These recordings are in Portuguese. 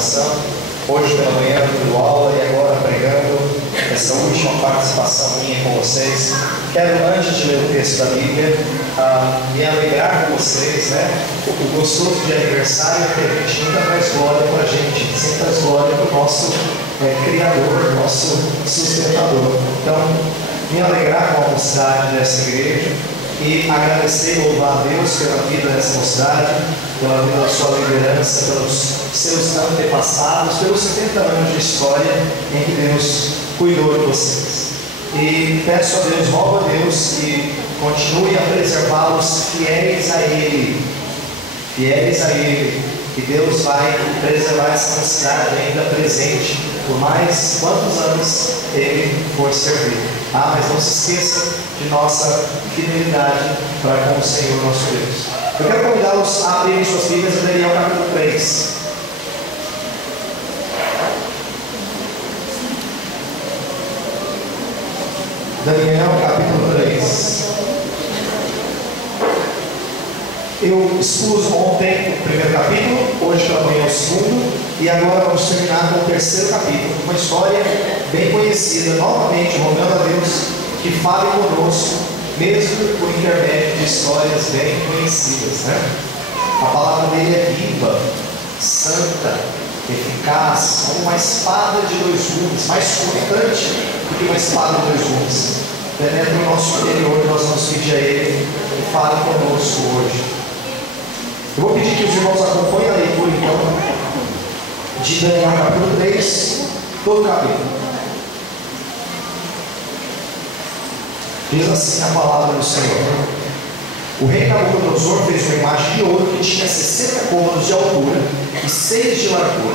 programação. Hoje pela manhã dando aula e agora pregando essa última participação minha com vocês. Quero, antes de ler o texto da Bíblia, me alegrar com vocês, né? O gostoso de aniversário é que a gente nunca traz glória para a gente, sempre traz glória para o nosso Criador, nosso sustentador. Então, me alegrar com a mocidade dessa igreja e agradecer e louvar a Deus pela vida dessa mocidade, pela vida da sua liderança, pelos seus antepassados, pelos 70 anos de história em que Deus cuidou de vocês. E peço a Deus, rogo a Deus que continue a preservá-los fiéis a Ele, que Deus vai preservar essa mocidade ainda presente por mais quantos anos Ele for servido. Mas não se esqueça de nossa fidelidade para com o Senhor nosso Deus. Eu quero convidá-los a abrirem suas Bíblias em Daniel capítulo 3. Daniel capítulo 3. Eu expus ontem o primeiro capítulo, hoje pela manhã o segundo, e agora vamos terminar com o terceiro capítulo, uma história bem conhecida, novamente rogando a Deus que fale conosco, mesmo por intermédio de histórias bem conhecidas, né? A palavra dele é viva, santa, eficaz, como uma espada de dois gumes, mais cortante do que uma espada de dois gumes. Penetra no nosso interior, nós vamos pedir a Ele que fale conosco hoje. Eu vou pedir que os irmãos acompanhem a leitura, então, de Daniel capítulo 3, todo o capítulo. Diz assim a palavra do Senhor: o rei Nabucodonosor fez uma imagem de ouro que tinha 60 côvados de altura e 6 de largura.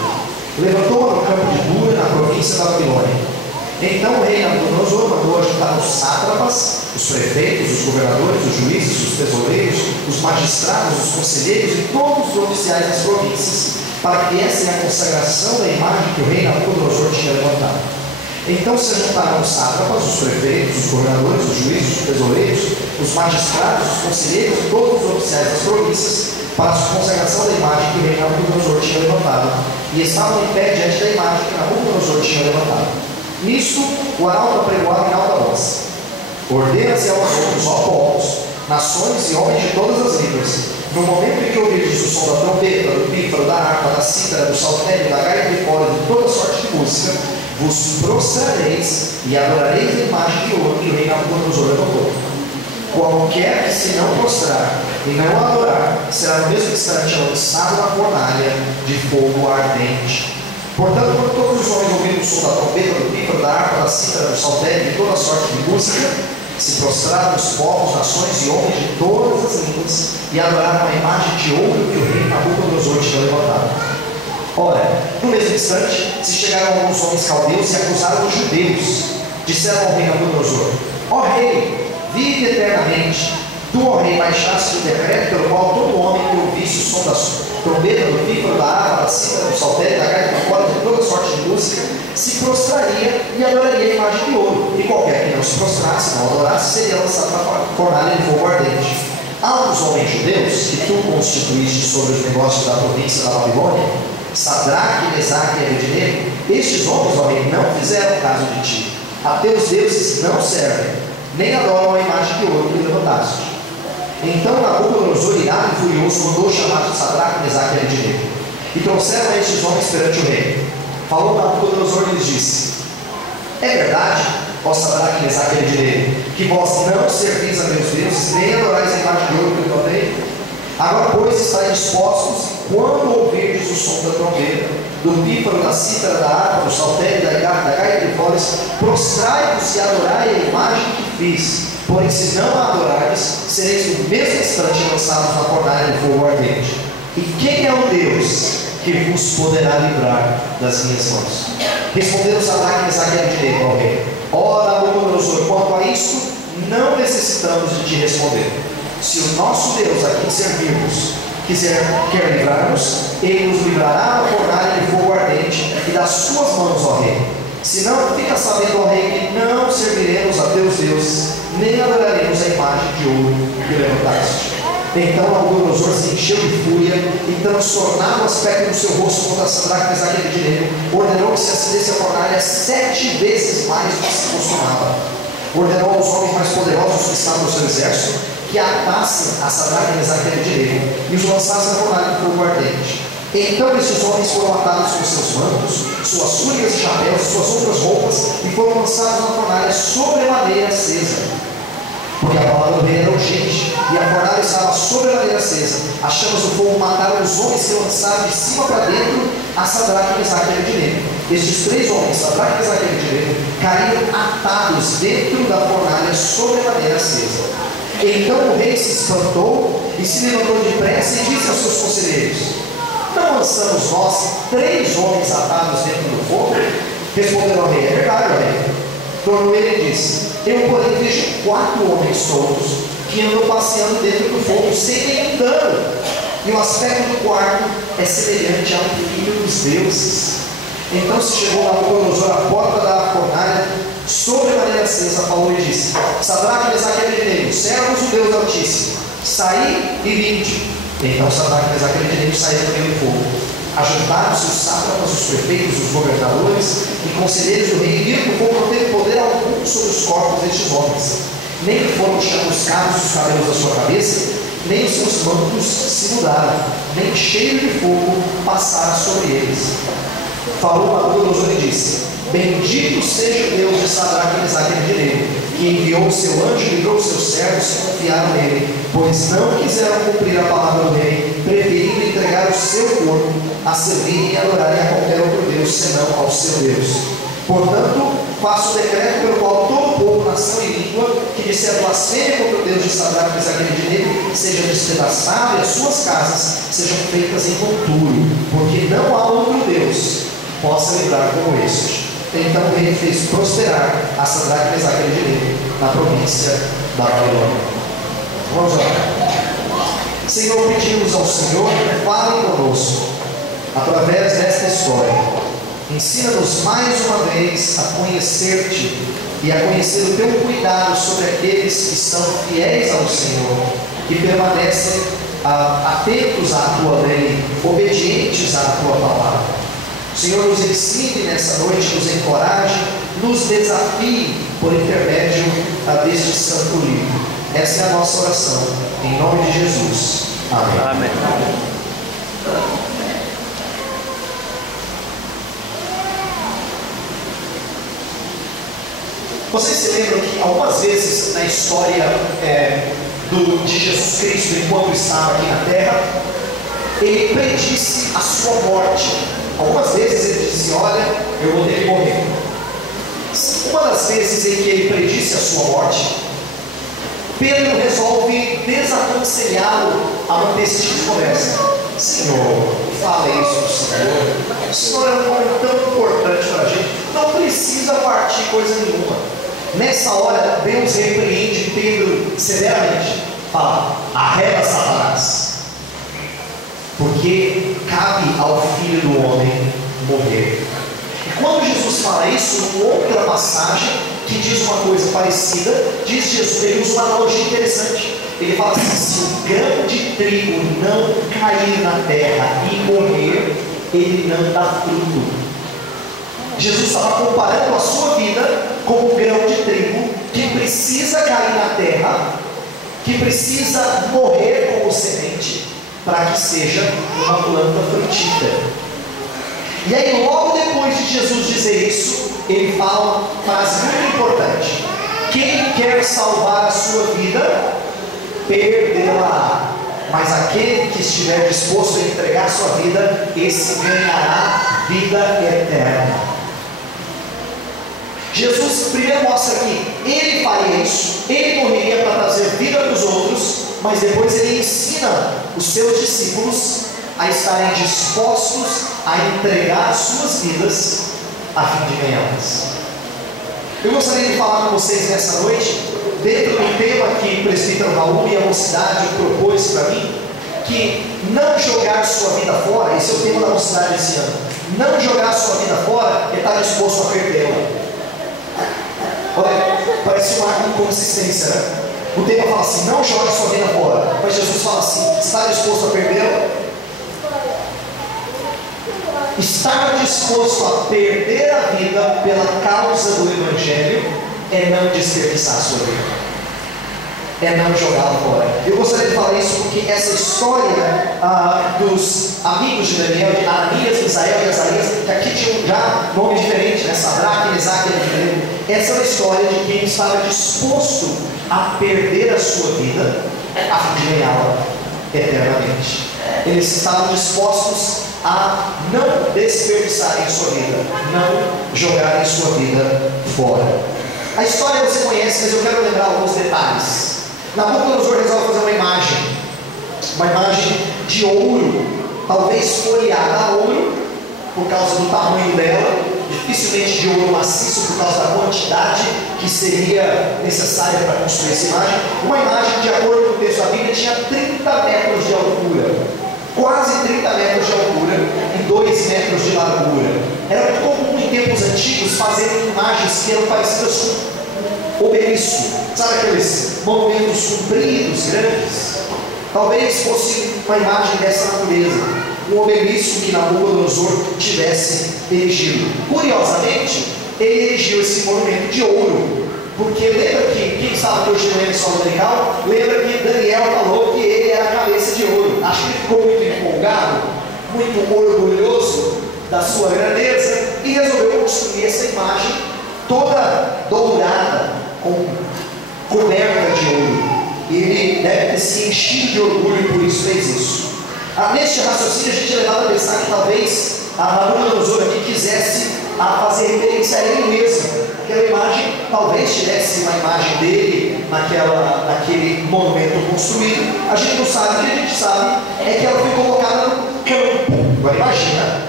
Levantou-a no campo de Dura, na província da Babilônia. Então o rei Nabucodonosor mandou ajuntar os sátrapas, os prefeitos, os governadores, os juízes, os tesoureiros, os magistrados, os conselheiros e todos os oficiais das províncias, para que viessem à consagração da imagem que o rei Nabucodonosor tinha levantado. Então se juntaram os sátrapas, os prefeitos, os governadores, os juízes, os tesoureiros, os magistrados, os conselheiros e todos os oficiais das províncias para a consagração da imagem que o rei Nabucodonosor tinha levantado, e estavam em pé diante da imagem que Nabucodonosor tinha levantado. Nisto o arauto apregoava em alta voz: ordena-se aos outros, ó povos, nações e homens de todas as línguas, no momento em que ouvirdes o som da trombeta, do pífaro, da harpa, da cítara, do saltério, da gaita e fora, de toda sorte de música, vos prostrareis e adorareis a imagem de ouro que o rei Nabucodonosor levantou. Qualquer que se não prostrar e não adorar será no mesmo instante lançado na fornalha de fogo ardente. Portanto, quando todos os homens ouvirem o som da trombeta, do pífaro, da harpa, da cítara, do saltério e de toda sorte de música, se prostraram os povos, nações e homens de todas as línguas e adoraram a imagem de ouro que o rei Nabucodonosor tinha levantado. Ora, no mesmo instante, se chegaram alguns homens caldeus e acusaram os judeus. Disseram ao rei Nabucodonosor: ó rei, vive eternamente. Tu, ó rei, baixaste o decreto pelo qual todo homem que ouvisse o som da trombeta, do pífaro, da harpa, da cítara, do saltério, da gaita, do fora, de toda sorte de música, se prostraria e adoraria a imagem de ouro. E qualquer que não se prostrasse, não adorasse, seria lançado na fornalha de fogo ardente. Há uns homens judeus que tu constituíste sobre os negócios da província da Babilônia, Sadraque, Mesaque e Abednego. Estes homens, ó rei, não fizeram caso de ti. A teus deuses não servem, nem adoram a imagem de ouro que levantaste. Então Nabucodonosor, irado e furioso, mandou chamar Sadraque, Mesaque e Abednego, e trouxeram a estes homens perante o rei. Falou Nabucodonosor e lhes disse: é verdade, ó Sadraque, Mesaque e Abednego, que vós não servis a meus deuses, nem adorais a imagem de ouro que levantei? Agora, pois, estáis dispostos, quando ouvirdes o som da trombeta, do pífaro, da cítara, da harpa, do saltério, da gaita e foles, prostrai-vos e adorai a imagem que fiz. Porém, se não a adorardes, sereis no mesmo instante lançados na fornalha de fogo ardente. E quem é o Deus que vos poderá livrar das minhas mãos? Responderam Sadraque, Mesaque e Abednego ao rei: ó Nabucodonosor, quanto a isto, não necessitamos de te responder. Se o nosso Deus, a quem servirmos, quer livrar-nos, Ele nos livrará da fornalha de fogo ardente e das suas mãos, ó rei. Se não, fica sabendo, ó rei, que não serviremos a teus deuses, nem adoraremos a imagem de ouro que levantaste. Então Nabucodonosor se encheu de fúria e, transtornado o aspecto do seu rosto contra Sadraque, Mesaque e Abednego, ordenou que se acendesse a fornalha 7 vezes mais do que se costumava. Ordenou aos homens mais poderosos que estavam no seu exército que atassem a Sadraque, Mesaque e Abednego e os lançassem na fornalha de fogo ardente. Então esses homens foram atados com seus mantos, suas túnicas e chapéus, suas outras roupas, e foram lançados na fornalha sobremaneira acesa. Porque a palavra do rei era urgente, e a fornalha estava sobremaneira acesa. As chamas do fogo mataram os homens que lançaram de cima para dentro a Sadraque, Mesaque e Abednego. Estes 3 homens, Sadraque, Mesaque e Abednego, caíram atados dentro da fornalha sobremaneira acesa. Então o rei se espantou e se levantou depressa e disse aos seus conselheiros: não lançamos nós 3 homens atados dentro do fogo? Responderam ao rei: é verdade, ó rei. Tornou ele e disse: eu, porém, vejo 4 homens tolos que andam passeando dentro do fogo sem nenhum dano, e o aspecto do quarto é semelhante ao filho dos deuses. Então se chegou Nabucodonosor à porta da fornalha sobremaneira acesa, falou e disse: Sadraque, Mesaque e Abednego, servos do Deus Altíssimo, saí e vinde. Então Sadraque, Mesaque e Abednego saíram do meio do fogo. Ajuntaram-se os sátrapas, os prefeitos, os governadores e conselheiros do rei, e viram que o fogo não teve poder algum sobre os corpos destes homens. Nem foram chamuscados os cabelos da sua cabeça, nem os seus mantos se mudaram, nem cheio de fogo passaram sobre eles. Falou Nabucodonosor e disse: bendito seja o Deus de Sadraque, Mesaque e Abednego, que enviou o seu anjo e livrou os seus servos que confiaram nele, pois não quiseram cumprir a palavra do rei, preferindo entregar o seu corpo a servirem e adorarem a qualquer outro Deus, senão ao seu Deus. Portanto, faço o decreto pelo qual todo povo, nação e língua que disser blasfêmia contra o Deus de Sadraque, Mesaque e Abednego seja despedaçado e as suas casas sejam feitas em monturo, porque não há outro Deus que possa livrar como este. Então o rei fez prosperar a Sadraque, Mesaque e Abednego na província da Babilônia. Vamos lá. Senhor, pedimos ao Senhor que fale conosco através desta história. Ensina-nos mais uma vez a conhecer-te e a conhecer o teu cuidado sobre aqueles que estão fiéis ao Senhor, que permanecem atentos à tua lei, obedientes à tua palavra. Senhor, nos ensine nessa noite, nos encoraje, nos desafie por intermédio deste santo livro. Essa é a nossa oração, em nome de Jesus. Amém. Amém. Vocês se lembram que algumas vezes na história de Jesus Cristo, enquanto estava aqui na terra, ele predisse a sua morte. Algumas vezes ele disse: olha, eu vou ter que morrer. Uma das vezes em que ele predisse a sua morte, Pedro resolve desaconselhá-lo a manter esse tipo de conversa. Senhor, fala isso para o Senhor. O Senhor é um homem tão importante para a gente, não precisa partir coisa nenhuma. Nessa hora, Deus repreende Pedro severamente. Fala: arreda Satanás, porque cabe ao Filho do Homem morrer. E quando Jesus fala isso, numa outra passagem que diz uma coisa parecida, diz Jesus, ele usa uma analogia interessante. Ele fala assim: se o grão de trigo não cair na terra e morrer, ele não dá fruto. Jesus estava comparando a sua vida com um grão de trigo que precisa cair na terra, que precisa morrer como semente, para que seja uma planta frutífera. E aí, logo depois de Jesus dizer isso, ele fala uma frase muito importante: quem quer salvar a sua vida, perderá, mas aquele que estiver disposto a entregar a sua vida, esse ganhará vida eterna. Jesus primeiro mostra que ele faria isso, ele morreria para trazer vida para os outros, mas depois ele ensina os seus discípulos a estarem dispostos a entregar suas vidas a fim de ganhá-las. Eu gostaria de falar com vocês nessa noite, dentro do tema que o presbítero Raul e a mocidade propôs para mim, que não jogar sua vida fora. Esse é o tema da mocidade esse ano. Não jogar sua vida fora é estar disposto a perdê-la. Olha, parece uma inconsistência, né? O tema fala assim: não jogue sua vida fora. Mas Jesus fala assim: está disposto a perdê-la? Estar disposto a perder a vida pela causa do Evangelho é não desperdiçar a sua vida, é não jogá-la fora. Eu gostaria de falar isso porque essa história dos amigos de Daniel, de Ananias, Misael e Azarias, que aqui tinham já nome diferente, né? Sadraque, Mesaque e Abednego. Essa é uma história de quem estava disposto a perder a sua vida a fim de ganhá-la eternamente. Eles estavam dispostos a não desperdiçarem sua vida, não jogarem sua vida fora. A história você conhece, mas eu quero lembrar alguns detalhes. Nabucodonosor resolve fazer uma imagem de ouro, talvez folheada a ouro, por causa do tamanho dela, dificilmente de ouro maciço, por causa da quantidade que seria necessária para construir essa imagem. Uma imagem, de acordo com o texto da Bíblia, tinha 30 metros de altura, quase 30 metros de altura e 2 metros de largura. Era muito comum em tempos antigos fazer imagens que eram parecidas com obelisco, sabe aqueles monumentos compridos, grandes? Talvez fosse uma imagem dessa natureza, um obelisco que Nabucodonosor tivesse erigido. Curiosamente, ele erigiu esse monumento de ouro, porque lembra que, quem estava hoje no escola dominical, lembra que Daniel falou que ele era a cabeça de ouro. Acho que ele ficou muito empolgado, muito orgulhoso da sua grandeza e resolveu construir essa imagem toda dourada, coberta de ouro. E ele deve ter se enchido de orgulho e por isso fez isso. Neste raciocínio a gente é levado a pensar que talvez a Nabucodonosor aqui quisesse fazer referência a ele mesmo. Aquela imagem talvez tivesse uma imagem dele naquele monumento construído. A gente não sabe, o que a gente sabe é que ela foi colocada no campo. Agora imagina,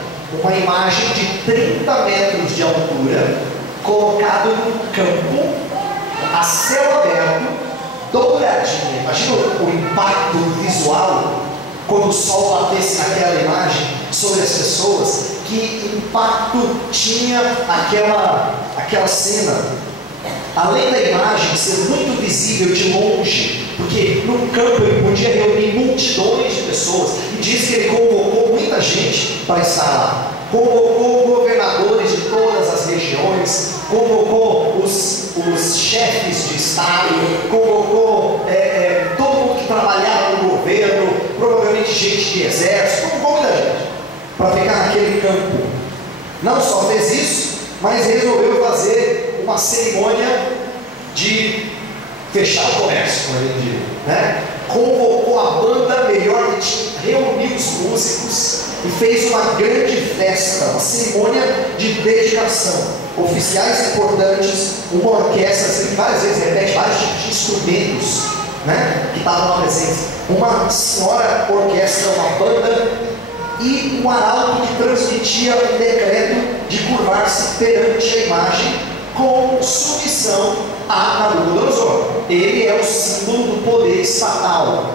uma imagem de 30 metros de altura, colocado no campo, a céu aberto, douradinha. Imagina o impacto visual quando o sol batesse naquela imagem sobre as pessoas. Que impacto tinha aquela cena? Além da imagem ser muito visível de longe, porque no campo ele podia reunir multidões de pessoas, e diz que ele convocou muita gente para estar lá. Convocou governadores de todas as regiões, convocou os chefes de estado, convocou todo mundo que trabalhava no governo, provavelmente gente de exército, convocou muita gente para ficar naquele campo. Não só fez isso, mas resolveu fazer uma cerimônia de fechar o comércio, como ele diz, né? Convocou a banda melhor que tinha, reuniu os músicos e fez uma grande festa, uma cerimônia de dedicação. Oficiais importantes, uma orquestra, que várias vezes repete vários tipos de instrumentos, né, que estavam lá presentes. Uma senhora orquestra, uma banda e um arauto que transmitia o decreto de curvar-se perante a imagem com submissão a Nabucodonosor. Ele é o símbolo do poder estatal.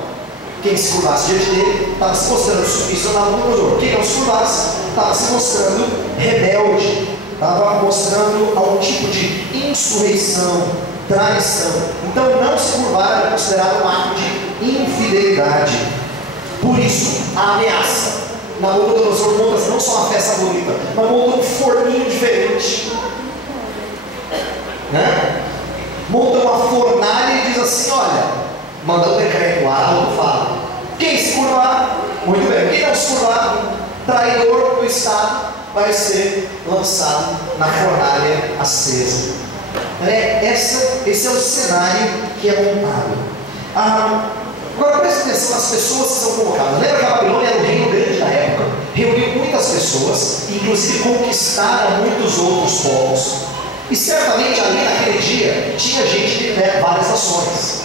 Quem se curvasse diante dele estava se mostrando submisso a Nabucodonosor. Quem não se curvasse estava se mostrando rebelde, estava mostrando algum tipo de insurreição, traição. Então não se curvar era considerado um ato de infidelidade. Por isso a ameaça. Nabucodonosor monta não só uma festa bonita, mas monta um forninho diferente, né? Monta uma fornalha e diz assim: olha, manda um decreto, o arauto fala, quem se curvar, muito bem, quem não se curvar, traidor do Estado, vai ser lançado na fornalha acesa. Esse é o cenário que é montado. Agora preste atenção nas pessoas que são convocadas. Lembra que a Babilônia era um reino grande da época, reuniu muitas pessoas, inclusive conquistaram muitos outros povos. E certamente ali naquele dia tinha gente de várias nações.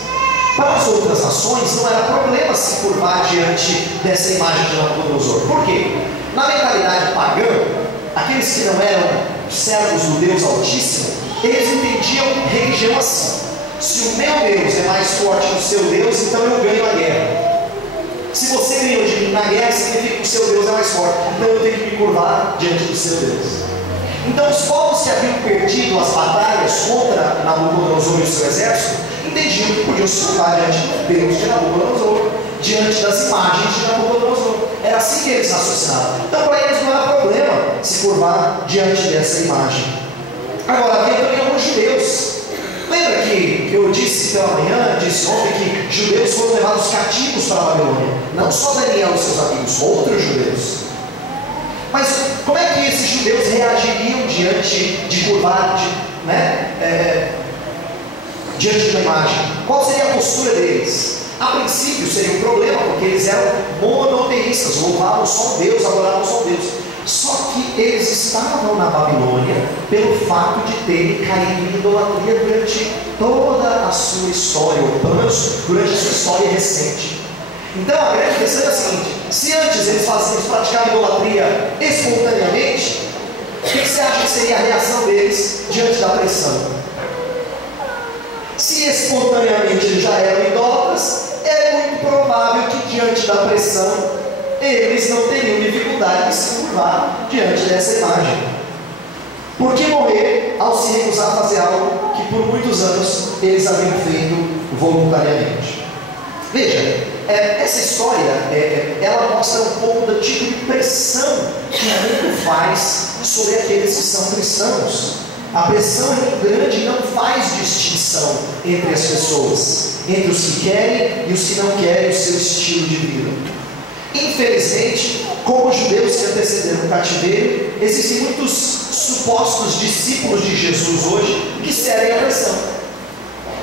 Para as outras nações não era problema se curvar diante dessa imagem de Nabucodonosor. Por quê? Na mentalidade pagã, aqueles que não eram servos do Deus Altíssimo, eles entendiam religião assim: se o meu Deus é mais forte que o seu Deus, então eu ganho a guerra. Se você ganhou de mim na guerra, significa que o seu Deus é mais forte, então eu tenho que me curvar diante do seu Deus. Então os povos que haviam perdido as batalhas contra Nabucodonosor e o seu exército entendiam que podiam se curvar diante de Deus de Nabucodonosor, diante das imagens de Nabucodonosor. Era assim que eles raciocinavam. Então, para eles não era problema se curvar diante dessa imagem. Agora, havia também alguns judeus. Lembra que eu disse pela manhã, disse ontem, que judeus foram levados cativos para a Babilônia? Não só Daniel e seus amigos, outros judeus. Mas como é que esses judeus reagiriam diante de curvar, diante de uma imagem? Qual seria a postura deles? A princípio seria um problema, porque eles eram monoteístas, louvavam só Deus, adoravam só Deus. Só que eles estavam na Babilônia pelo fato de terem caído em idolatria durante toda a sua história, ou pelo menos durante a sua história recente. Então a grande questão é a seguinte: se antes eles praticavam idolatria espontaneamente, o que você acha que seria a reação deles diante da pressão? Se espontaneamente eles já eram idólatras, é muito provável que diante da pressão eles não teriam dificuldade de se curvar diante dessa imagem. Por que morrer ao se recusar a fazer algo que por muitos anos eles haviam feito voluntariamente? Veja, essa história ela mostra um pouco do tipo de pressão que o mundo faz sobre aqueles que são cristãos. A pressão é muito grande e não faz distinção entre as pessoas, entre os que querem e os que não querem o seu estilo de vida. Infelizmente, como os judeus que antecederam o cativeiro, existem muitos supostos discípulos de Jesus hoje que cedem à pressão,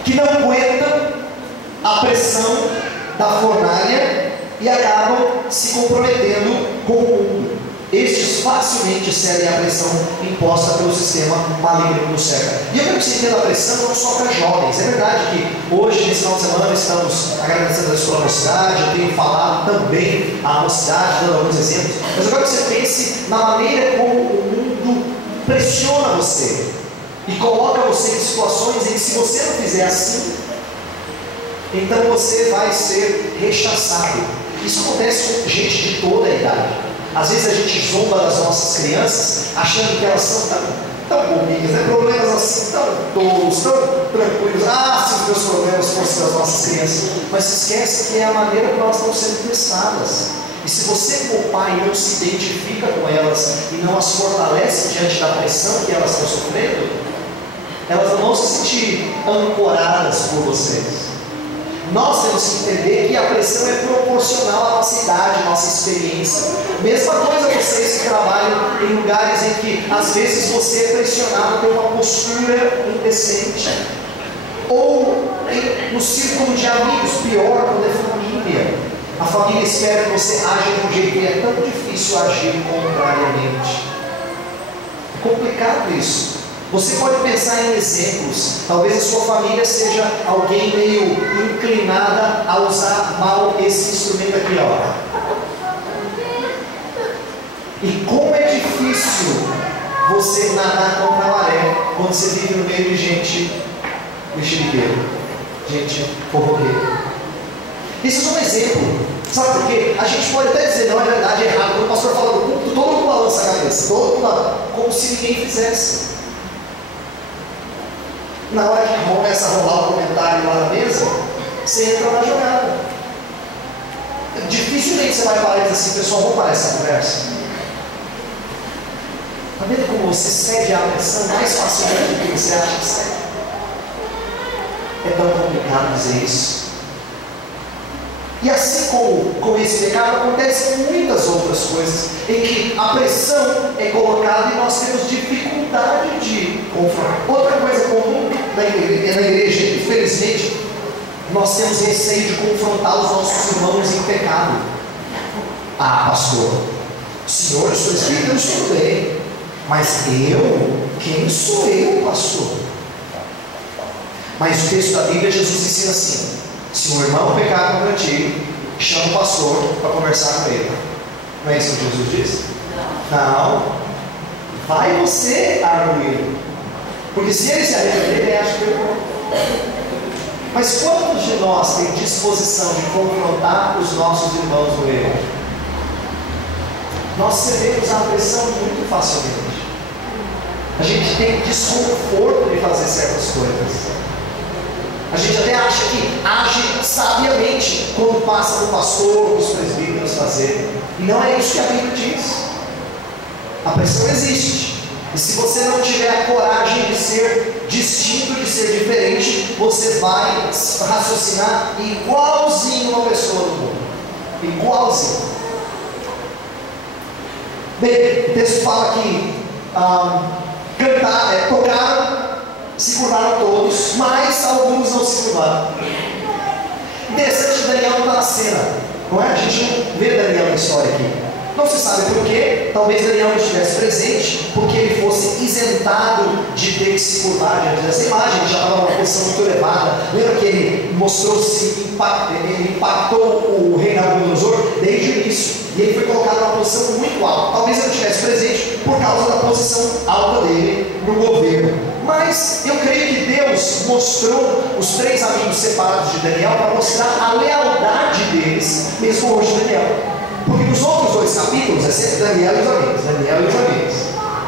que não aguentam a pressão da fornalha e acabam se comprometendo com o mundo. Estes facilmente cedem à pressão imposta pelo sistema maligno do século. E eu quero que você entenda a pressão não só para jovens. É verdade que hoje, nesse final de semana, estamos agradecendo a Escola Mocidade. Eu tenho falado também a Mocidade, dando alguns exemplos. Mas eu quero que você pense na maneira como o mundo pressiona você e coloca você em situações em que, se você não fizer assim, então você vai ser rechaçado. Isso acontece com gente de toda a idade. Às vezes a gente zomba das nossas crianças, achando que elas são tão bobinhas, problemas assim, tão tolos, tão tranquilos. Se os meus problemas fossem das nossas crianças. Mas se esquece que é a maneira como elas estão sendo testadas. E se você, como pai, não se identifica com elas e não as fortalece diante da pressão que elas estão sofrendo, elas não vão se sentir ancoradas por vocês. Nós temos que entender que a pressão é proporcional à nossa idade, à nossa experiência. Mesma coisa vocês que trabalham em lugares em que às vezes você é pressionado por uma postura indecente. Ou no círculo de amigos, pior, quando é família. A família espera que você aja de um jeito que é tão difícil agir contrariamente. É complicado isso. Você pode pensar em exemplos. Talvez a sua família seja alguém meio inclinada a usar mal esse instrumento aqui, E como é difícil você nadar contra a maré quando você vive no meio de gente mexeriqueira, gente fofoqueira. Isso é só um exemplo. Sabe por quê? A gente pode até dizer, não, é verdade, é errado. Quando o pastor fala do culto, todo mundo balança a cabeça, todo mundo, como se ninguém fizesse. Na hora que começa a rolar o comentário lá na mesa, você entra na jogada. Dificilmente você vai parar e dizer assim: pessoal, vamos parar essa conversa. Está vendo como você cede à pressão mais facilmente do que você acha que cede? É tão complicado dizer isso. E assim como com esse pecado, acontecem muitas outras coisas em que a pressão é colocada e nós temos dificuldade de confrontar. Outra coisa comum na igreja, infelizmente, nós temos receio de confrontar os nossos irmãos em pecado. Pastor, senhor, eu sou espírita, eu estou bem, mas quem sou eu, pastor? Mas o texto da Bíblia, Jesus ensina assim: se um irmão pecar contra ti, chama o pastor para conversar com ele. Não é isso que Jesus disse? Não. Vai você arguir. Porque se ele se arrepender, ele acha que eu. Mas quantos de nós têm disposição de confrontar os nossos irmãos no erro? Nós cedemos à pressão muito facilmente. A gente tem desconforto de fazer certas coisas. A gente até acha que age sabiamente quando passa do pastor, dos presbíteros fazer. E não é isso que a Bíblia diz. A pressão existe. E se você não tiver a coragem de ser distinto, de ser diferente, você vai raciocinar igualzinho uma pessoa do mundo. Igualzinho. Bem, o texto fala que tocaram, se curvaram todos, mas alguns não se curvaram. Interessante que Daniel não está na cena, não é? A gente não vê Daniel na história aqui. Não se sabe por quê, talvez Daniel não estivesse presente, porque ele fosse isentado de ter que se curvar diante dessa imagem. Ele já estava numa posição muito elevada. Lembra que ele ele impactou o rei Nabucodonosor desde o início, e ele foi colocado numa posição muito alta. Talvez ele não estivesse presente por causa da posição alta dele no governo. Mas eu creio que Deus mostrou os 3 amigos separados de Daniel para mostrar a lealdade deles, mesmo hoje Daniel. Porque nos outros 2 capítulos é sempre Daniel e os amigos.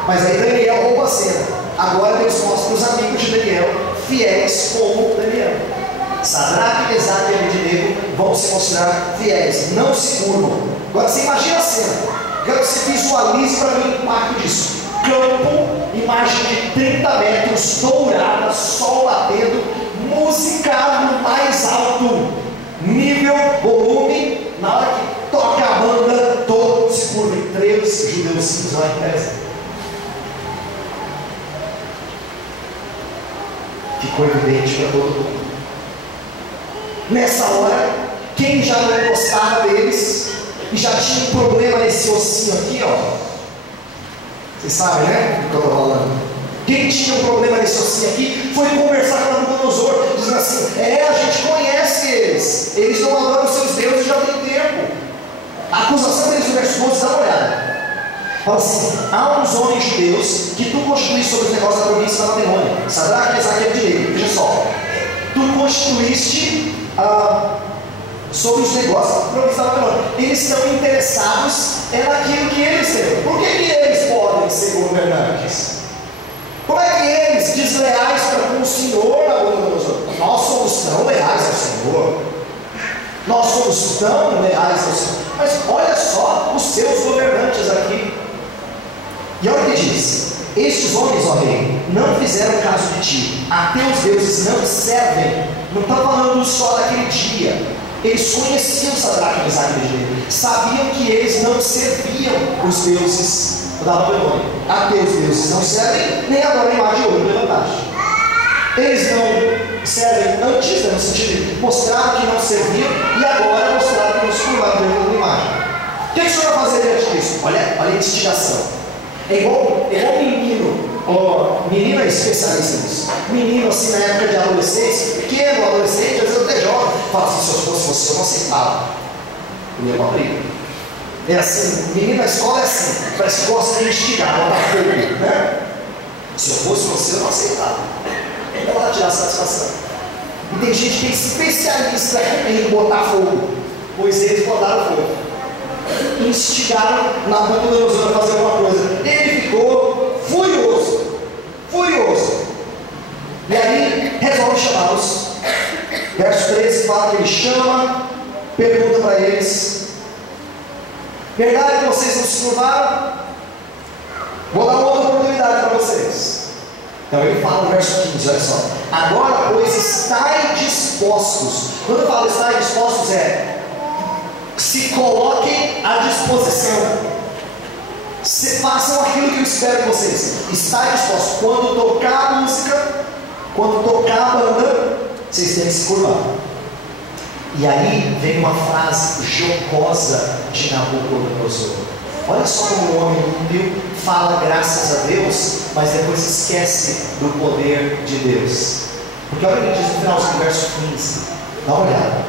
Mas aí Daniel rouba a cena. Agora Deus mostra os amigos de Daniel, fiéis como Daniel. Sadraque, Mesaque e Abednego vão se mostrar fiéis, não se curvam. Agora você imagina a cena. Quero que você visualize para mim o impacto disso. Campo, imagem de 30 metros, dourada, sol batendo, música no mais alto nível, volume. Na hora que toca a banda, todos se curvam, entre os judeus lá em Pérez. Ficou evidente para todo mundo. Nessa hora, quem já não gostava deles e já tinha um problema nesse ossinho aqui, ó. Vocês sabem, né? Do que eu estou falando. Quem tinha um problema nesse ossinho aqui foi conversar com Nabucodonosor, dizendo assim: a gente conhece eles não adoram os seus deuses já tem tempo. A acusação deles no verso 12, dá uma olhada. Fala assim: há uns homens judeus que tu constituíste sobre os negócios da província da Babilônia. Sadraque, Mesaque e Abednego. Veja só, tu constituíste sobre os negócios da província da Babilônia. Eles estão interessados naquilo que eles têm. Por que eles podem ser governantes? Como é que eles, desleais para com o Senhor, Nabucodonosor? Nós somos tão leais ao Senhor. Nós somos tão leais ao Senhor. Mas olha só os seus governantes aqui. E olha o que diz: estes homens, ó rei, não fizeram caso de ti. A teus deuses não servem. Não está falando só daquele dia. Eles conheciam Sadraque, Mesaque e Abednego. Sabiam que eles não serviam os deuses da Babilônia. A teus deuses não servem, nem adoram a imagem de ouro que levantaste. Eles não servem antes, no sentido de mostraram que não serviam, e agora mostraram que não se curvaram diante da imagem. O que o senhor vai fazer diante disso? Olha a instigação. É igual menino. Menino é especialista nisso. Menino assim na época de adolescência, pequeno, adolescente, às vezes até jovem, fala assim: se eu fosse você, eu não aceitava. Eu ia para a briga. É assim, menino na escola é assim, parece que gosta de instigar, botar fogo, né? Se eu fosse você, eu não aceitava. Eu vou lá tirar a satisfação. E tem gente que é especialista em botar fogo, pois eles botaram fogo. Instigaram Nabucodonosor a fazer alguma coisa. Ele ficou furioso. E aí resolve chamá-los. Verso 13 fala que ele chama, pergunta para eles: verdade que vocês não se curvaram? Vou dar uma outra oportunidade para vocês. Então ele fala no verso 15, olha só: agora, pois, estai dispostos. Quando eu falo estai dispostos, se coloquem à disposição. Façam aquilo que eu espero de vocês. Estai dispostos. Quando tocar a música, quando tocar a banda, vocês têm que se curvar. E aí vem uma frase jocosa de Nabucodonosor. Olha só como o homem ímpio fala graças a Deus, mas depois esquece do poder de Deus. Porque olha o que diz no final do verso 15. Dá uma olhada.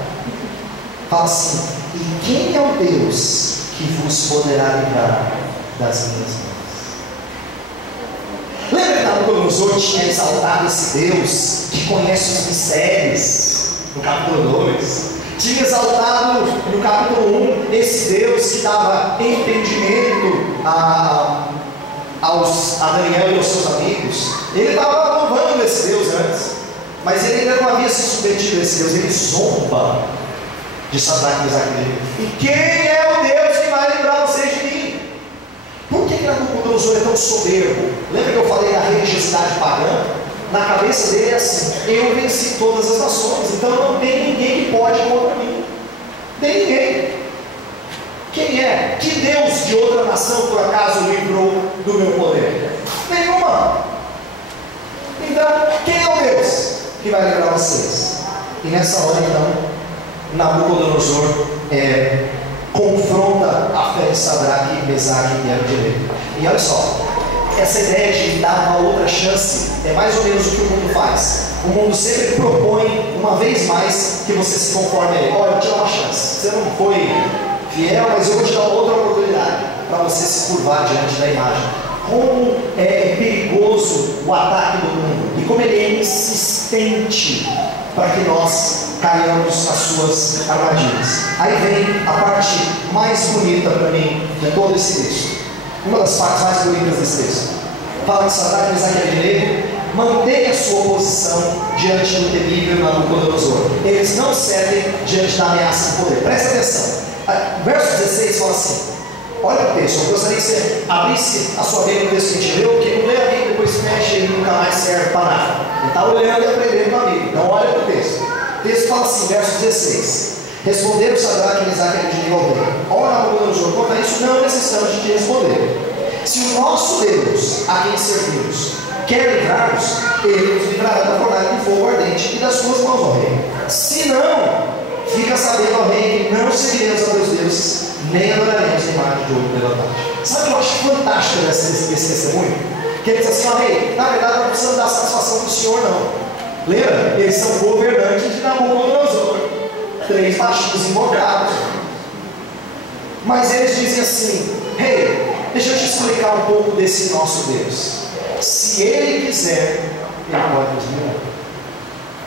Fala assim: e quem é o Deus que vos poderá livrar das minhas mãos? Lembra que Nabucodonosor tinha exaltado esse Deus que conhece os mistérios no capítulo 2? Tinha exaltado no capítulo 1 esse Deus que dava entendimento a Daniel e aos seus amigos. Ele estava louvando esse Deus antes. Mas ele ainda não havia se submetido a esse Deus. Ele zomba de Sadraque, Mesaque e Abednego. E quem é o Deus que vai livrar vocês de mim? Por que Nabucodonosor é tão soberbo? Lembra que eu falei da religiosidade pagã? Na cabeça dele é assim: eu venci todas as nações, então não tem ninguém que pode contra mim. Tem ninguém. Quem é? Que Deus de outra nação por acaso livrou do meu poder? Nenhuma. Então, quem é o Deus que vai livrar vocês? E nessa hora então, Nabucodonosor confronta a fé de Sadraque, Mesaque e Abednego. E olha só, essa ideia de dar uma outra chance é mais ou menos o que o mundo faz. O mundo sempre propõe uma vez mais que você se conforme a ele. Olha, eu vou te dar uma chance. Você não foi fiel, mas eu vou te dar outra oportunidade para você se curvar diante da imagem. Como é perigoso o ataque do mundo e como ele é insistente para que nós caiamos nas suas armadilhas. Aí vem a parte mais bonita para mim de todo esse texto. Uma das partes mais bonitas desse texto. Fala que Sadraque, Mesaque e Abednego mantém a sua posição diante do temível Nabucodonosor. Eles não cedem diante da ameaça do poder. Presta atenção. Verso 16 fala assim: olha o texto. Eu gostaria que você abrisse a sua Bíblia no texto que a gente leu, porque não lê a Bíblia, depois fecha e nunca mais serve para nada. Ele está olhando e aprendendo com a Bíblia. Então olha para o texto. O texto fala assim, verso 16: responderam Sadraque, Mesaque e Abednego ao rei: ora, Nabucodonosor, quanto a isso não necessitamos de te responder. Se o nosso Deus, a quem servimos, quer livrar-nos, ele nos livrará da fornalha de fogo ardente e das suas mãos, ó rei. Se não, fica sabendo, ó rei, que não seguiremos a teus deuses, nem adoraremos a imagem de ouro levantada. Sabe o que eu acho fantástico desse testemunho? Que ele diz assim: ó rei, na verdade não precisamos dar satisfação para o senhor, não. Lembra? Eles são governantes de Nabucodonosor, 3 baixinhos invocados. Mas eles dizem assim: rei, deixa eu te explicar um pouco desse nosso Deus. Se ele quiser, ele pode nos livrar.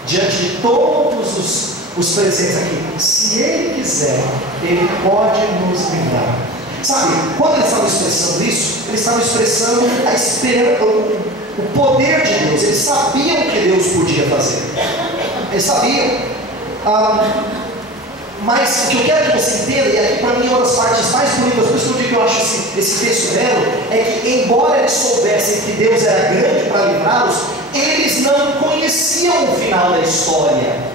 Diante de todos os presentes aqui, se ele quiser, ele pode nos livrar. Sabe, quando eles estavam expressando isso, eles estavam expressando a esperança, o poder de Deus. Eles sabiam o que Deus podia fazer. Eles sabiam. Mas o que eu quero que você entenda, e aqui para mim é uma das partes mais bonitas, por isso que eu digo que eu acho esse texto belo, é que embora eles soubessem que Deus era grande para livrá-los, eles não conheciam o final da história.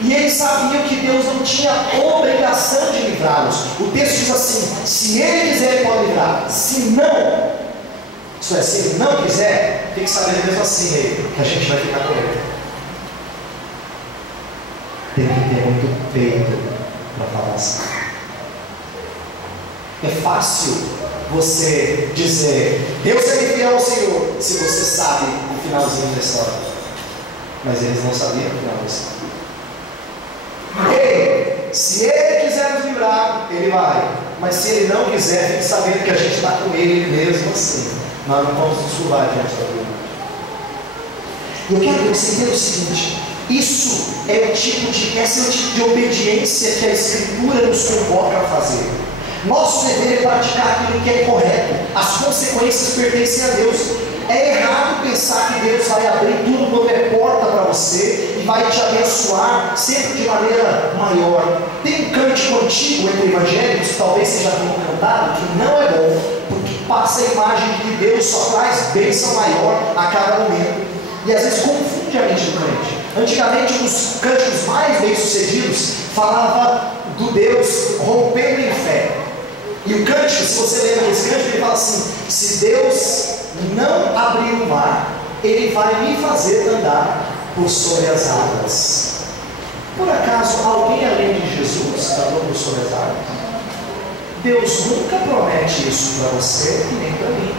E eles sabiam que Deus não tinha obrigação de livrá-los. O texto diz assim: se ele quiser, ele pode livrar. Se não, isso é, se ele não quiser, fique sabendo mesmo assim, rei, que a gente vai ficar com ele. Tem que ter muito peito para falar assim. É fácil você dizer: Deus é fiel ao Senhor, se você sabe o finalzinho da história. Mas eles não sabiam o final da história. Ei, se ele quiser nos livrar, ele vai. Mas se ele não quiser, fique sabendo que a gente está com ele mesmo assim. Nós não vamos nos curvar diante da verdade. Eu quero que você entenda o seguinte: essa é o tipo de obediência que a Escritura nos convoca a fazer. Nosso dever é praticar aquilo que é correto. As consequências pertencem a Deus. É errado pensar que Deus vai abrir tudo quanto é porta para você e vai te abençoar sempre de maneira maior. Tem um cântico antigo entre evangélicos, que talvez você já tenha cantado, que não é bom, porque passa a imagem de que Deus só traz bênção maior a cada momento. E às vezes confunde a mente do crente. Antigamente, um dos cânticos mais bem-sucedidos falava do Deus rompendo em fé. E o cântico, se você lembra desse cântico, ele fala assim: se Deus não abrir o mar, ele vai me fazer andar por sobre as águas. Por acaso alguém além de Jesus andou por sobre as águas? Deus nunca promete isso para você e nem para mim.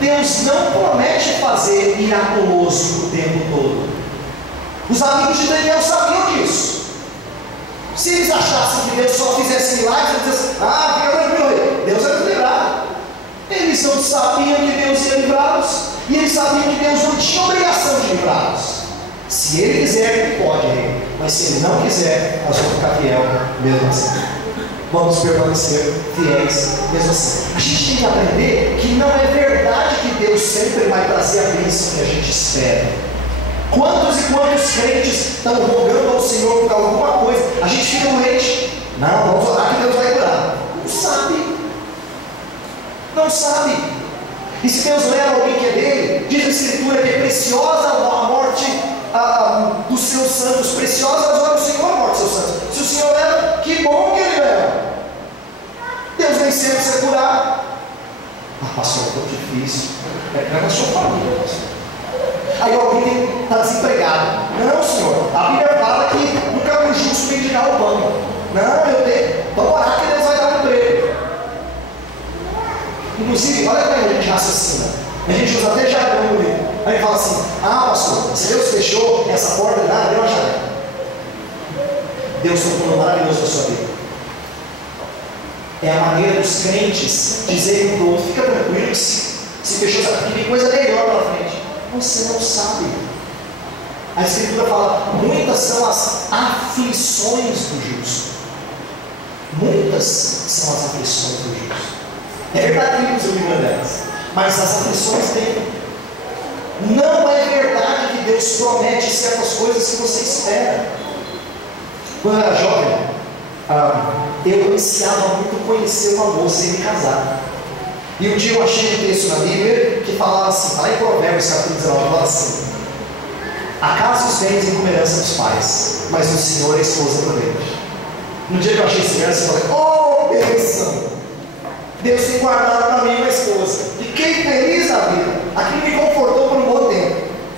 Deus não promete fazer miraculoso o tempo todo. Os amigos de Daniel sabiam disso. Se eles achassem que Deus só fizesse milagres, eles diziam: fica tranquilo, Deus vai nos livrar. Eles não sabiam que Deus ia livrá-los, e eles sabiam que Deus não tinha obrigação de livrá-los. Se ele quiser, ele pode, mas se ele não quiser, nós vamos ficar fiel mesmo assim. Vamos permanecer fiéis mesmo assim. A gente tem que aprender que não é verdade que Deus sempre vai trazer a bênção que a gente espera. Quantos e quantos crentes estão rogando ao Senhor por alguma coisa? A gente fica doente. Não, vamos orar que Deus vai curar. Não sabe. Não sabe. E se Deus leva alguém que é dele, diz a Escritura que é preciosa a morte dos seus santos, preciosa aos olhos do Senhor a morte dos seus santos. Se o Senhor leva, que bom que ele leva. Deus nem sempre precisa curar. Pastor, é tão difícil. É na sua família, pastor. Aí alguém está desempregado. Não, Senhor, a Bíblia fala que nunca é um justo mendigar o pão. Não, eu tenho. Vamos orar que Deus vai dar um emprego. Inclusive, olha como a gente raciocina. A gente usa até jargão no livro. Aí fala assim: pastor, se Deus fechou essa porta, nada, deu uma janela. Deus tem um plano maravilhoso na sua vida. É a maneira dos crentes dizerem para o outro: fica tranquilo, se fechou, sabe que tem coisa melhor pela frente. Você não sabe. A Escritura fala: muitas são as aflições do justo. Muitas são as aflições do justo. É verdade que Deus livra delas, mas as aflições têm. Não é verdade que Deus promete certas coisas que você espera. Quando eu era jovem, eu ansiava muito conhecer uma moça e me casar. E um dia eu achei um texto na Bíblia que falava assim, lá em Provérbios capítulo 19, falava assim: a casa e os bens em como herança dos pais, mas o Senhor é a esposa prudente. No dia que eu achei esse verso, eu falei: oh, bênção! Deus tem guardado para mim uma esposa. Fiquei feliz na vida. Aquilo me confortou por um bom tempo.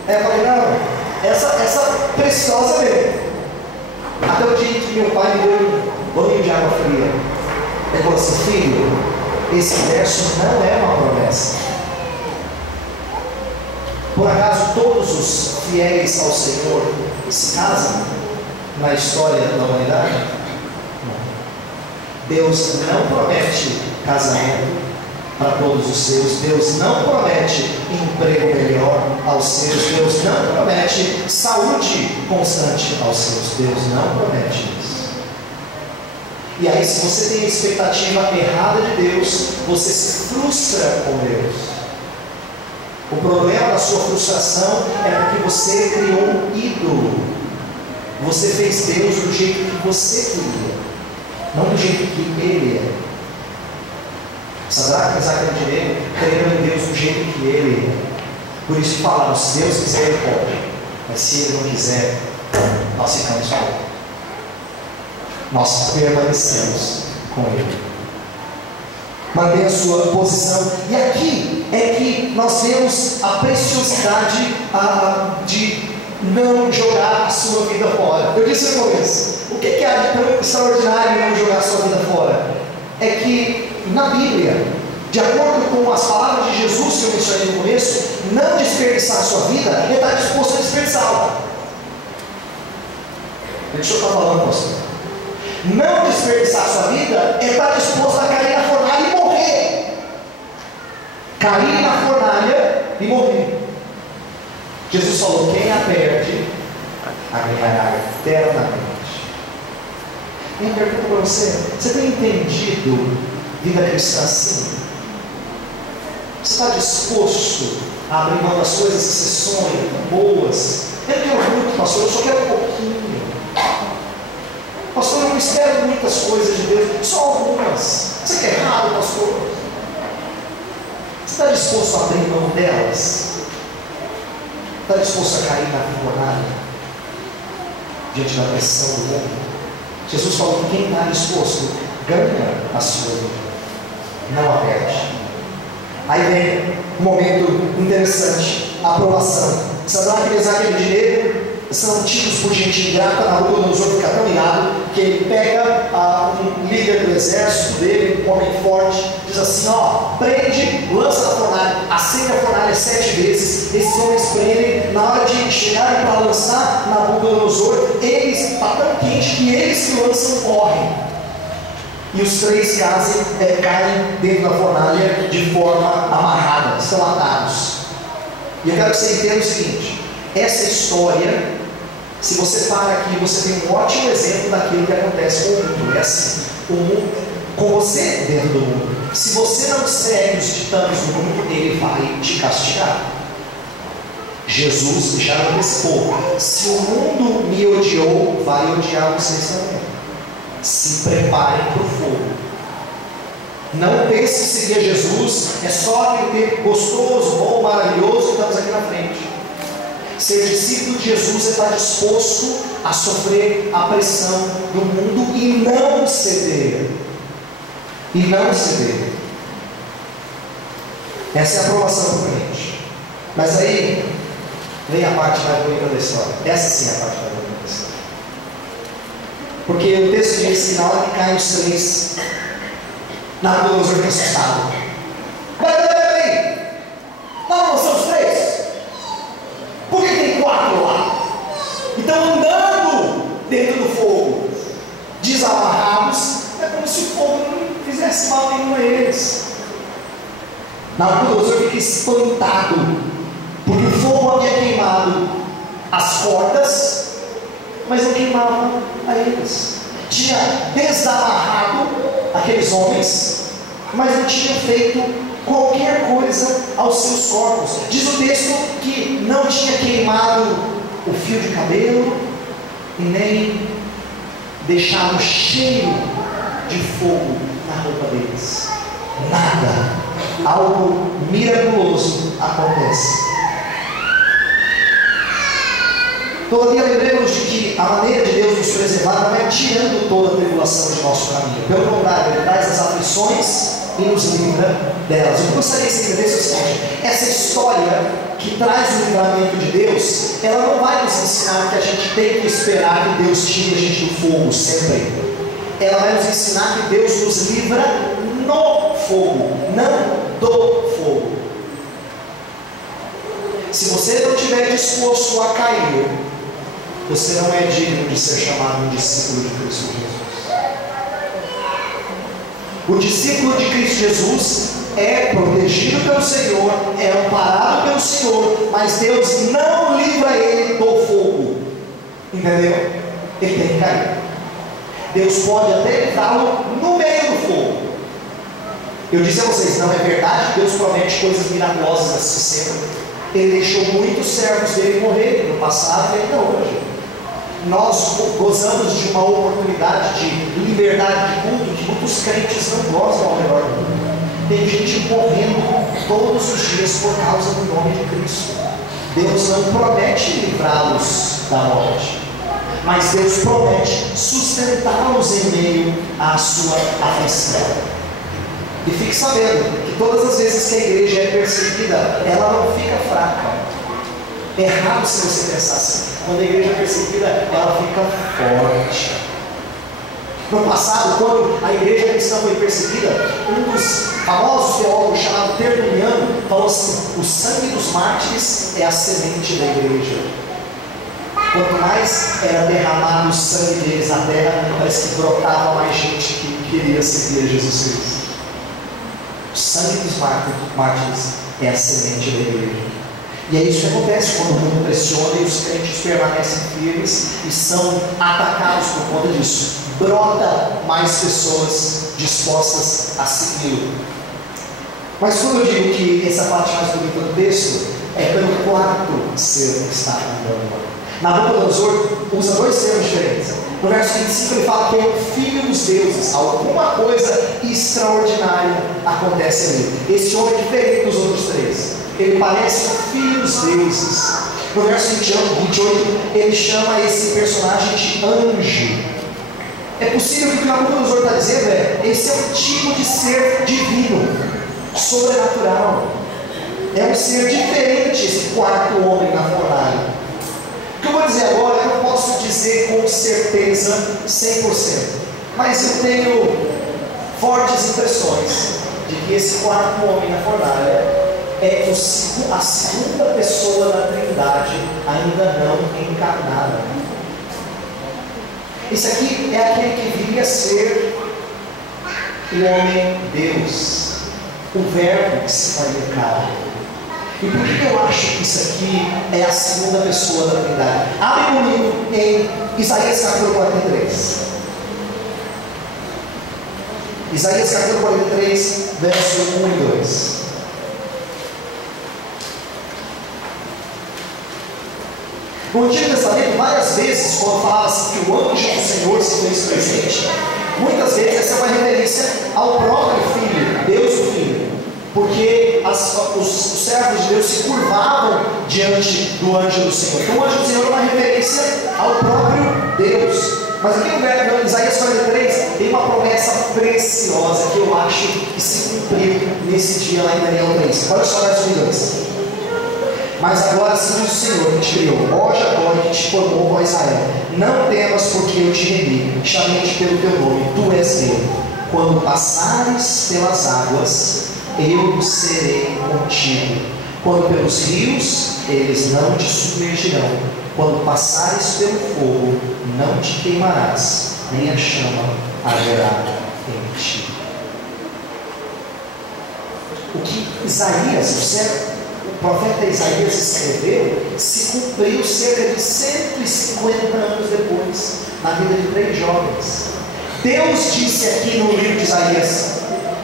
Aí eu falei: não, essa preciosa mesmo. Até o dia que meu pai me deu um banho de água fria. Ele falou assim: filho, esse verso não é uma promessa. Por acaso todos os fiéis ao Senhor se casam na história da humanidade? Não. Deus não promete casamento para todos os seus. Deus não promete emprego melhor aos seus. Deus não promete saúde constante aos seus. Deus não promete isso. E aí, se você tem a expectativa errada de Deus, você se frustra com Deus. O problema da sua frustração é porque você criou um ídolo. Você fez Deus do jeito que você queria, não do jeito que Ele é. Sadraque, Mesaque e Abednego creram em Deus do jeito que Ele é. Por isso falaram: se Deus quiser, Ele pode, mas se Ele não quiser, nós ficamos com Ele. Nós permanecemos com Ele. Mantenha a sua posição. E aqui é que nós vemos a preciosidade de não jogar a sua vida fora. Eu disse no começo: o que há de tão extraordinário em não jogar a sua vida fora? É que na Bíblia, de acordo com as palavras de Jesus que eu mencionei no começo, não desperdiçar a sua vida, Ele está disposto a desperdiçá-la. O que o senhor está falando, pastor? Não desperdiçar a sua vida é estar disposto a cair na fornalha e morrer. Cair na fornalha e morrer. Jesus falou: quem a perde, a ganhará eternamente. Minha pergunta para você: você tem entendido vida cristã assim? Você está disposto a abrir mão das coisas que você sonha, boas? Eu não quero muito, pastor, eu só quero um pouquinho. Pastor, eu não espero muitas coisas de Deus, só algumas. Você quer errado, pastor? Você está disposto a abrir mão delas? Está disposto a cair na fornalha diante da pressão do mundo? Jesus falou que quem está disposto ganha a sua vida, não a perde. Aí vem um momento interessante: a aprovação. Sadraque, Mesaque e Abednego são tidos por gente ingrata. Nabucodonosor fica tão irado que ele pega um líder do exército dele, um homem forte, diz assim: ó, prende, lança na fornalha, acende a fornalha 7 vezes. Esses homens prendem. Na hora de chegarem para lançar Nabucodonosor, eles, está tão quente que eles que lançam correm. E os 3 caem dentro da fornalha de forma amarrada, estão atados. E eu quero que você entenda o seguinte: essa história, se você para aqui, você tem um ótimo exemplo daquilo que acontece com o mundo. É assim: o mundo, com você dentro do mundo, se você não segue os ditames do mundo, ele vai te castigar. Jesus já antecipou: se o mundo me odiou, vai odiar vocês também. Se preparem para o fogo. Não pense que seguir Jesus é só aquele tempo gostoso, bom, maravilhoso que estamos aqui na frente. Ser discípulo de Jesus é estar disposto a sofrer a pressão do mundo e não ceder. E não ceder. Essa é a aprovação do crente. Mas aí vem a parte mais bonita da história. Essa sim é a parte mais bonita da história. Porque o texto diz que na hora que caem os três, Nabucodonosor fica assustado. Peraí! Não são os três? Por que tem 4 lá? Então, andando dentro do fogo, desamarrados, é como se o fogo não fizesse mal nenhum a eles. Nabucodonosor fica espantado, porque o fogo havia queimado as cordas, mas não queimava a eles. Tinha desamarrado aqueles homens, mas não tinha feito qualquer coisa aos seus corpos. Diz o texto que não tinha queimado o fio de cabelo e nem deixado cheiro de fogo na roupa deles. Nada. Algo miraculoso acontece. Todavia, lembremos de que a maneira de Deus nos preservar não é tirando toda a tribulação de nosso caminho. Pelo contrário, Ele traz as aflições e nos livra delas. Eu gostaria que você entendesse o seguinte: essa história que traz o livramento de Deus, ela não vai nos ensinar que a gente tem que esperar que Deus tire a gente do fogo sempre. Ela vai nos ensinar que Deus nos livra no fogo, não do fogo. Se você não estiver disposto a cair, você não é digno de ser chamado um discípulo de Cristo Jesus. O discípulo de Cristo Jesus é protegido pelo Senhor, é amparado pelo Senhor, mas Deus não livra ele do fogo. Entendeu? Ele tem que cair. Deus pode até livrá-lo no meio do fogo. Eu disse a vocês, não é verdade que Deus promete coisas miraculosas assim sempre. Ele deixou muitos servos dele morrerem no passado e ainda hoje. Nós gozamos de uma oportunidade de liberdade de culto que muitos crentes não gozam ao redor do mundo. Tem gente morrendo todos os dias por causa do nome de Cristo. Deus não promete livrá-los da morte, mas Deus promete sustentá-los em meio à sua aflição. E fique sabendo que todas as vezes que a igreja é perseguida, ela não fica fraca. É errado se você pensar assim. Quando a igreja é perseguida, ela fica forte. No passado, quando a igreja cristã foi perseguida, um dos famosos teólogos chamado Tertuliano falou assim: o sangue dos mártires é a semente da igreja. Quanto mais era derramado o sangue deles na terra, parece que brotava mais gente que queria seguir Jesus Cristo. O sangue dos mártires é a semente da igreja. E é isso que acontece quando o mundo pressiona e os crentes permanecem firmes e são atacados por conta disso. Brota mais pessoas dispostas a segui-lo. Mas quando eu digo que essa parte mais bonita do texto, é pelo quarto ser que está andando. Nabucodonosor usa 2 termos diferentes. No verso 25 ele fala que é o filho dos deuses. Alguma coisa extraordinária acontece ali. Esse homem é diferente dos outros 3. Ele parece o filho dos deuses. No verso 28 ele chama esse personagem de anjo. É possível que o que Nabucodonosor está dizendo esse é um tipo de ser divino, sobrenatural. É um ser diferente esse quarto homem na fornalha. O que eu vou dizer agora, eu não posso dizer com certeza 100%, mas eu tenho fortes impressões de que esse quarto homem na fornalha é a segunda pessoa da Trindade ainda não encarnada. Esse aqui é aquele que viria a ser o homem Deus, o verbo que se faria carne. E por que eu acho que isso aqui é a segunda pessoa da Trindade? Abre comigo em Isaías capítulo 43. Isaías capítulo 43, verso 1 e 2. No Antigo Testamento, várias vezes, quando falava assim que o anjo do Senhor se fez presente, muitas vezes essa é uma referência ao próprio Filho, Deus o Filho, porque os servos de Deus se curvavam diante do anjo do Senhor. Então o anjo do Senhor é uma referência ao próprio Deus. Mas aqui no Isaías 43 tem uma promessa preciosa que eu acho que se cumpriu nesse dia lá em Daniel 3. Olha só o verso 2. Mas agora sim diz o Senhor que te criou, ó Jacó, que te formou, ó Israel, não temas, porque eu te remi, chamei-te pelo teu nome, tu és meu. Quando passares pelas águas, eu serei contigo. Quando pelos rios, eles não te submergirão. Quando passares pelo fogo, não te queimarás, nem a chama arderá em ti. O que Isaías, o profeta Isaías escreveu, se cumpriu cerca de 150 anos depois, na vida de 3 jovens. Deus disse aqui no livro de Isaías: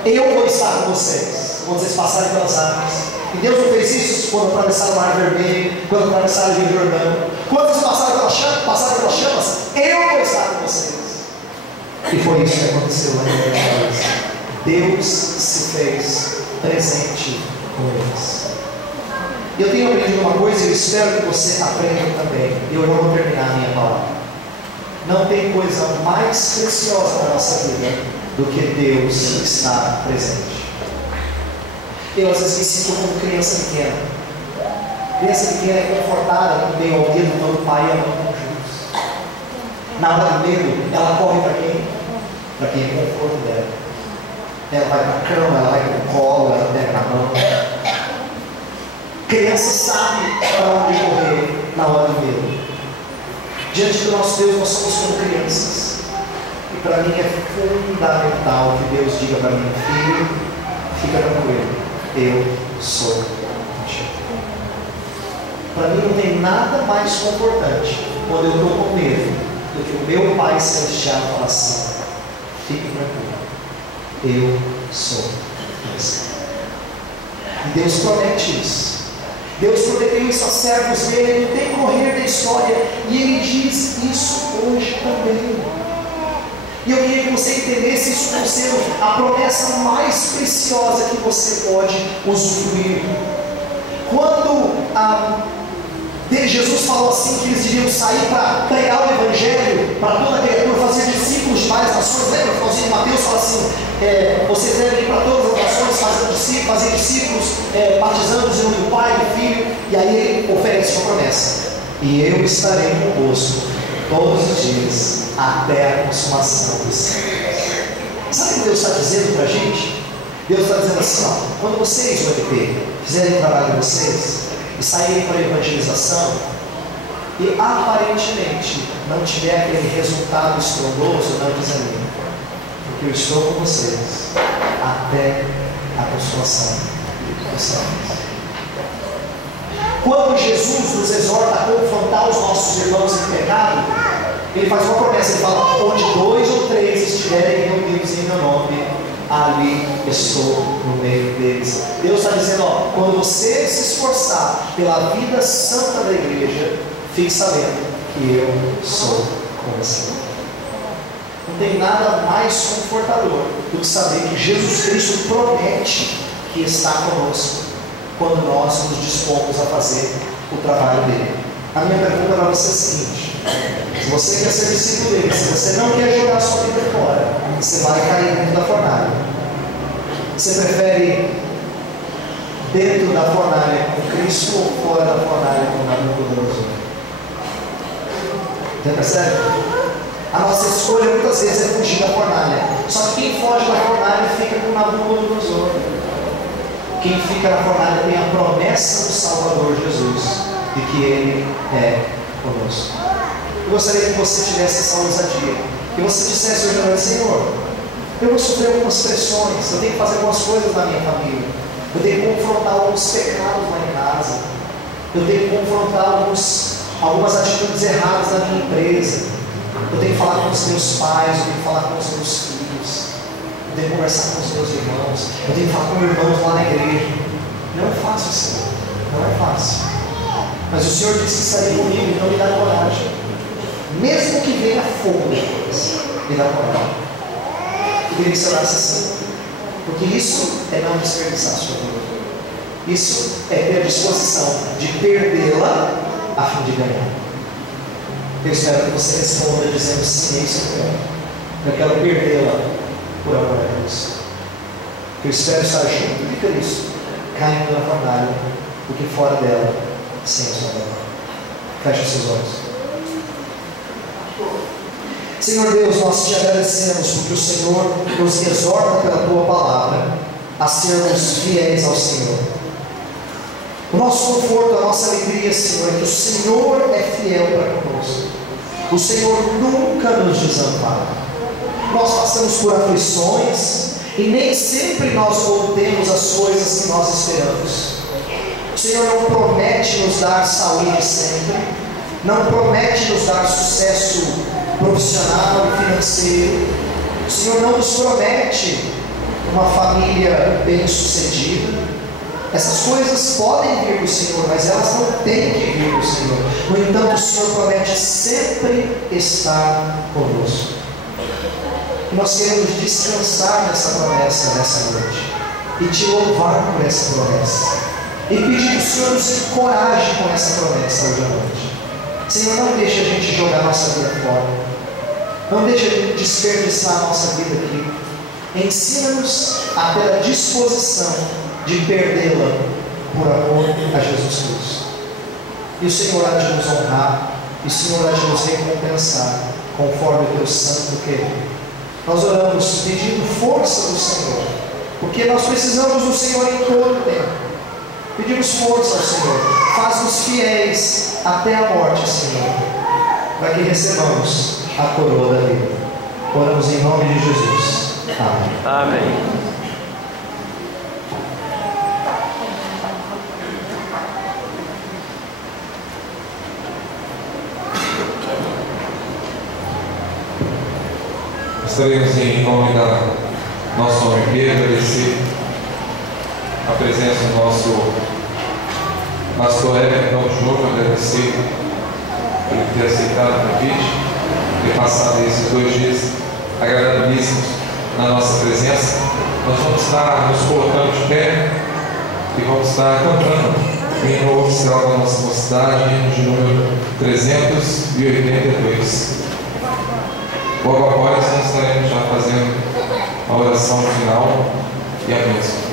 eu vou estar com vocês, quando vocês passarem pelas águas. E Deus não fez isso quando atravessaram o Mar Vermelho, quando atravessaram o Rio Jordão. Quando vocês passaram pelas chamas, eu vou estar com vocês. E foi isso que aconteceu lá em Isaías. Deus se fez presente com eles. Eu tenho aprendido uma coisa e eu espero que você aprenda também. E eu não vou terminar a minha palavra. Não tem coisa mais preciosa na nossa vida do que Deus estar presente. Eu às vezes me sinto como criança pequena. Criança pequena é confortada no meio ao medo quando o pai e a mãe estão juntos. Na hora do medo, ela corre para quem? Para quem é conforto dela. Ela vai para a cama, ela vai para o colo, ela pega na mão. Criança sabe para onde correr na hora do medo. Diante do nosso Deus, nós somos como crianças. E para mim é fundamental que Deus diga para mim: filho, fica tranquilo, eu sou contigo. Para mim não tem nada mais confortante quando eu estou com medo do que o meu Pai Celestial falar assim: fique tranquilo, eu sou você. E Deus promete isso. Deus prometeu isso a servos dele no decorrer da história, e Ele diz isso hoje também. E eu queria que você entendesse isso como sendo a promessa mais preciosa que você pode usufruir. Quando Jesus falou assim que eles deviam sair para pregar o Evangelho para toda criatura, fazer discípulos de várias nações, lembra? O finalzinho de Mateus fala assim: vocês devem ir para todas as nações, fazer discípulos, batizando-os em nome do Pai, do Filho. E aí ele oferece uma promessa: e eu estarei convosco todos os dias até a consumação dos séculos. Sabe o que Deus está dizendo para a gente? Deus está dizendo assim: ó, quando vocês, o MP, fizerem o trabalho de vocês e saírem para a evangelização, e aparentemente não tiver aquele resultado estrondoso, não desanime, porque eu estou com vocês até a consumação dos séculos. Quando Jesus nos exorta a confrontar os nossos irmãos em pecado, Ele faz uma promessa. Ele fala: onde 2 ou 3 estiverem reunidos em meu nome, ali estou no meio deles. Deus está dizendo: ó, quando você se esforçar pela vida santa da igreja, fique sabendo que eu sou com você. Não tem nada mais confortador do que saber que Jesus Cristo promete que está conosco quando nós nos dispomos a fazer o trabalho dele. A minha pergunta para você é a seguinte: se você quer ser discípulo dele, se você não quer jogar a sua vida fora, você vai cair dentro da fornalha. Você prefere dentro da fornalha com Cristo ou fora da fornalha com Nabucodonosor? Você percebe? A nossa escolha muitas vezes é fugir da fornalha. Só que quem foge da fornalha fica com Nabucodonosor. Quem fica na fornalha tem a promessa do Salvador Jesus de que Ele é conosco. Eu gostaria que você tivesse essa ousadia, que você dissesse hoje à noite: Senhor, eu vou sofrer algumas pressões, eu tenho que fazer algumas coisas na minha família, eu tenho que confrontar alguns pecados lá em casa, eu tenho que confrontar algumas atitudes erradas na minha empresa, eu tenho que falar com os meus pais, eu tenho que falar com os meus filhos, eu tenho que conversar com os meus irmãos, eu tenho que falar com irmãos lá na igreja. Não é fácil, Senhor, não é fácil. Mas o Senhor disse que estaria comigo, então me dá coragem. Mesmo que venha fogo depois, me dá coragem. Eu queria que você orasse assim, porque isso é não desperdiçar a sua vida. Isso é ter disposição de perdê-la a fim de ganhar. Eu espero que você responda dizendo sim, é isso que eu quero. Eu quero perdê-la por amor a Deus. Eu espero estar junto de Cristo, caindo na fornalha, porque fora dela, sem o seu amor. Feche os seus olhos. Senhor Deus, nós te agradecemos porque o Senhor nos exorta pela tua palavra a sermos fiéis ao Senhor. O nosso conforto, a nossa alegria, Senhor, é que o Senhor é fiel para conosco. O Senhor nunca nos desampara. Nós passamos por aflições e nem sempre nós obtemos as coisas que nós esperamos. O Senhor não promete nos dar saúde sempre, não promete nos dar sucesso profissional e financeiro. O Senhor não nos promete uma família bem-sucedida. Essas coisas podem vir do Senhor, mas elas não têm que vir do Senhor. No entanto, o Senhor promete sempre estar conosco. E nós queremos descansar nessa promessa nessa noite e te louvar por essa promessa e pedir que o Senhor nos encoraje com essa promessa hoje à noite. Senhor, não deixe a gente jogar nossa vida fora, não deixe a gente desperdiçar a nossa vida aqui. Ensina-nos a ter a disposição de perdê-la por amor a Jesus Cristo. E o Senhor há de nos honrar, e o Senhor há de nos recompensar conforme o teu santo querer. Nós oramos pedindo força do Senhor, porque nós precisamos do Senhor em todo o tempo. Pedimos força ao Senhor, faz-nos fiéis até a morte, Senhor, para que recebamos a coroa da vida. Oramos em nome de Jesus. Amém. Amém. Gostaríamos, em nome da nossa OMP, agradecer a presença do nosso pastor Everton Júnior, agradecer por ter aceitado o convite, ter passado esses 2 dias agradabilíssimos na nossa presença. Nós vamos estar nos colocando de pé e vamos estar cantando o hino oficial da nossa mocidade, hino de número 382. Logo após nós estaremos já fazendo a oração final e a bênção.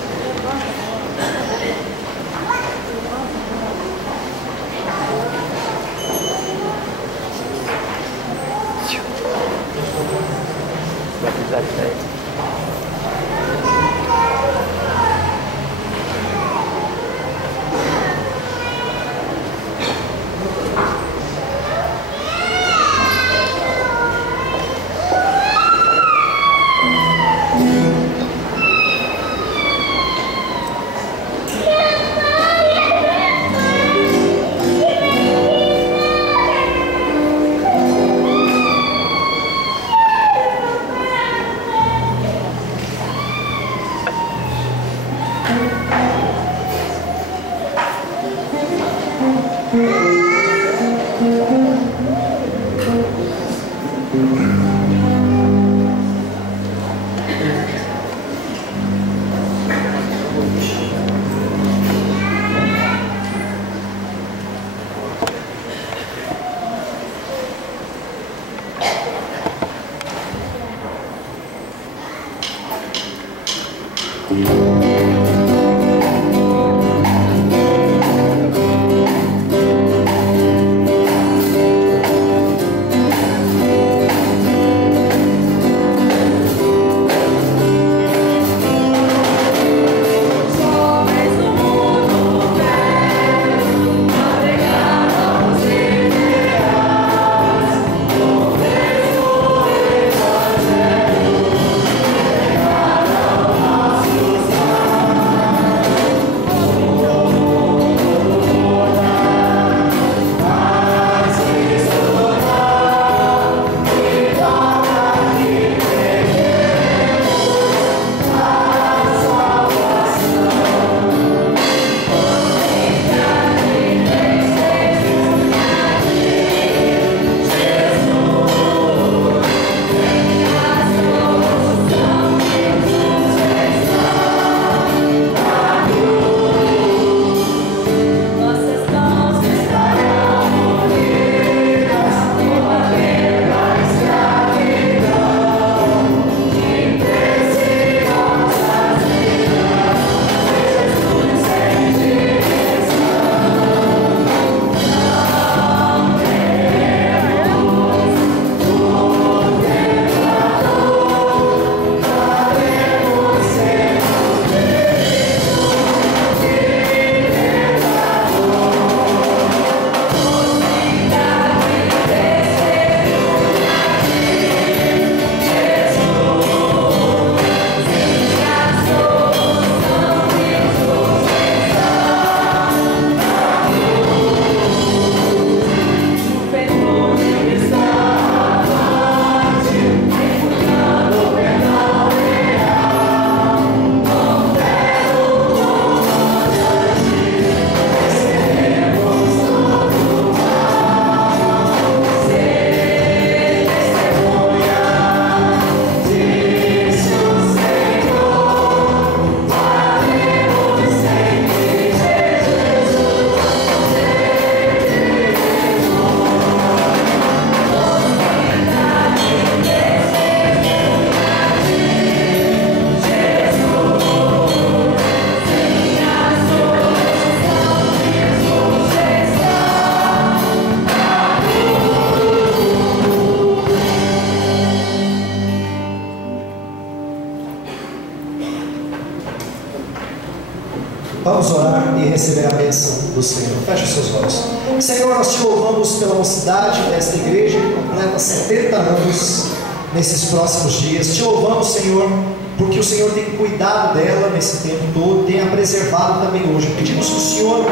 receber a bênção do Senhor. Feche os seus olhos. Senhor, nós te louvamos pela mocidade desta igreja que completa 70 anos nesses próximos dias. Te louvamos, Senhor, porque o Senhor tem cuidado dela nesse tempo todo, tem a preservado também hoje. Pedimos que o Senhor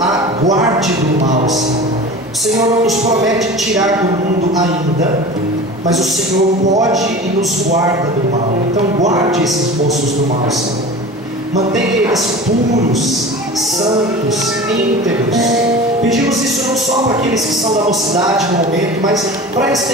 a guarde do mal, Senhor. O Senhor não nos promete tirar do mundo ainda, mas o Senhor pode e nos guarda do mal. Então guarde esses moços do mal, Senhor. Mantenha eles puros, santos, íntegros. Pedimos isso não só para aqueles que são da mocidade no momento, mas para eles